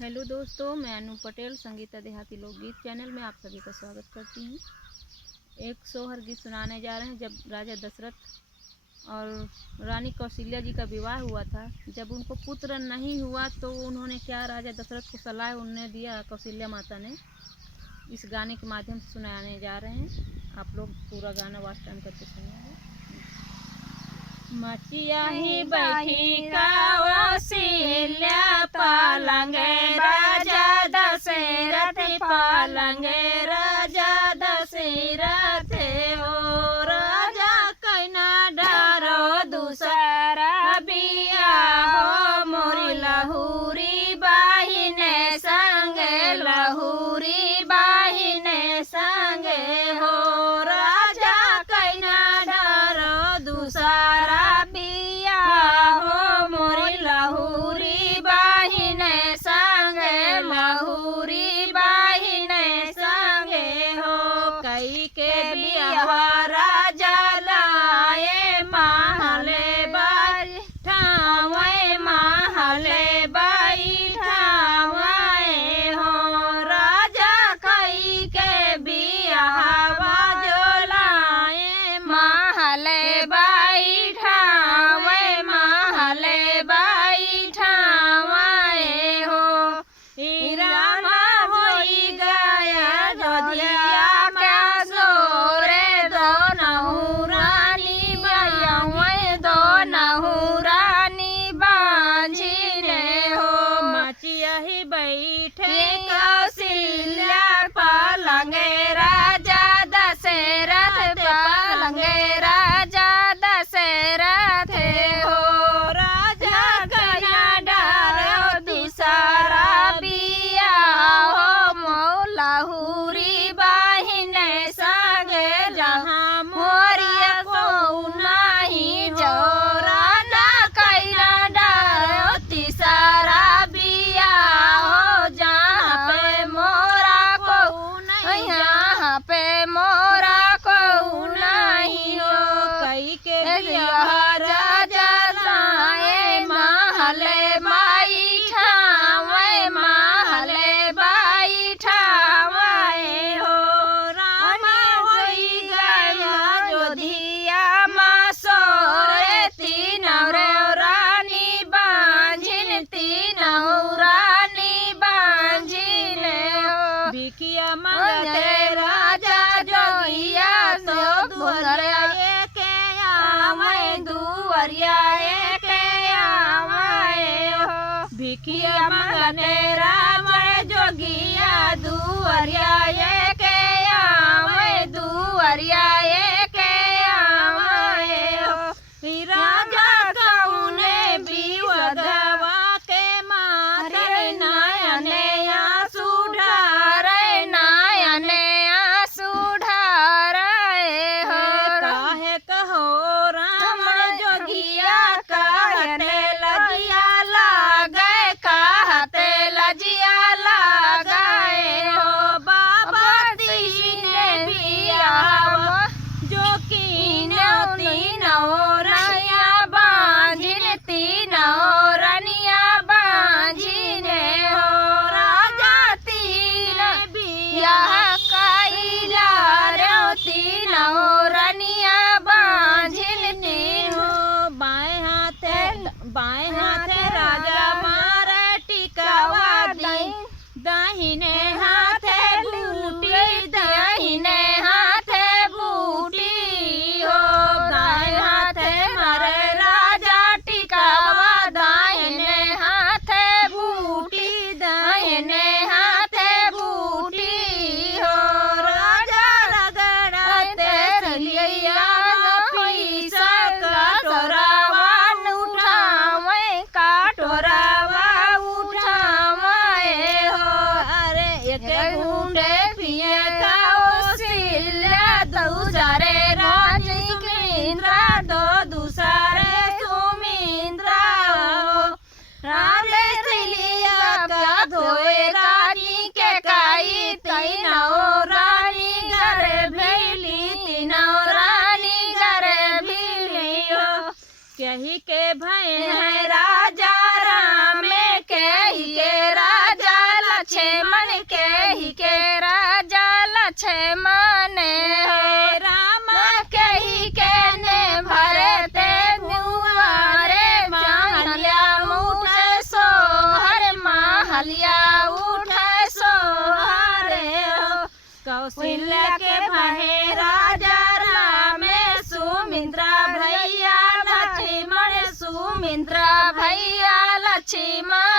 Hello दोस्तों, मैं अनु पटेल संगीता देहाती लोकगीत चैनल में आप सभी का स्वागत करती हूँ। एक सोहर गीत सुनाने जा रहे हैं। जब राजा दशरथ और रानी कौशल्या जी का विवाह हुआ था, जब उनको पुत्र नहीं हुआ तो उन्होंने क्या राजा दशरथ को सलाह उन्होंने दिया, कौशल्या माता ने। इस गाने के माध्यम से सुनाने जा रहे हैं। आप लोग पूरा गाना वॉच टाइम करके सुनिएगा। मचिया ही बैठी कौशल्या पालंगे राजा दशरथ पालंगे राजा दशरथ हो। राजा कैना डरो दूसरा बिया हो, मोरी लहुरी बाहिने संगे लहुरी बाहिने संगे हो। राजा कैना डरो दूसरा बिया हो, मोरी लहुरी बाहिने संगे लहुरी बाहिने संगे हो। कई के बिया राजा लाए महले बैठावे महले बैठावे हो। राजा कई के बिया जो लाए महले बैठावे महले बैठावे हो। रामा होई गया जोधिया का सोरे दो नहुरानी बाई दो नहुरानी बांझिने हो। मचिया ही बैठे कौशल्या पालंगे राजा दशरथ पालंगे राजा दशरथ हो। राजा गया डालो दूसरा बिया हो, मौलाहुरी बाहिने संगे जहाँ मोरिया को नहीं जोरा ना कैना डालो तीसरा बिया हो। जहाँ पे मोरा को यहाँ पे मोरा को नहीं हो। कई के बिया राजा लाए महले बैठावे महले बैठावे हो। रामा होई गया जोधिया माँ सोरे तीनों रानी बांझिन तीनों रानी बांझिन हो। भिखिया मंगते राजा जोगिया तो दुअरिया के आवे दुअरिया के आवे हो। भिखिया मंगते राम जोगिया दुअरिया के आवे दुअरिया के आवे हो। राजा कौने विवधवा के मारे नयने आंसू ढारे नयने आंसू ढारे हो। काहे कहो राम जोगिया कहते लजिया लागे कहते लजिया लागे हो। बाबा तीने बिया जो कीनो तीनों रनिया बांझिन तीनों रनिया बांझिन हो। राजा तीन बिया कैला रो तीनों रनिया बांझिन तीनों। बाएं हाथे राजा मारे टिकावा दाहिने हाथे बूटी दाहिने हाथे बूटी हो। दाएं हाथे मारे राजा टिकावा दाहिने हाथे बूटी दाहिने हाथे बूटी हो। राजा रगड़ते रलिया फीसा कटोरावा उठावे कटोरावा उठावे हो। अरे महलिया उठे सोहरे हो। कौशल्या के भहे राजा राम सुमिंद्रा भैया लक्ष्मण सुमिंद्रा भैया लक्ष्मण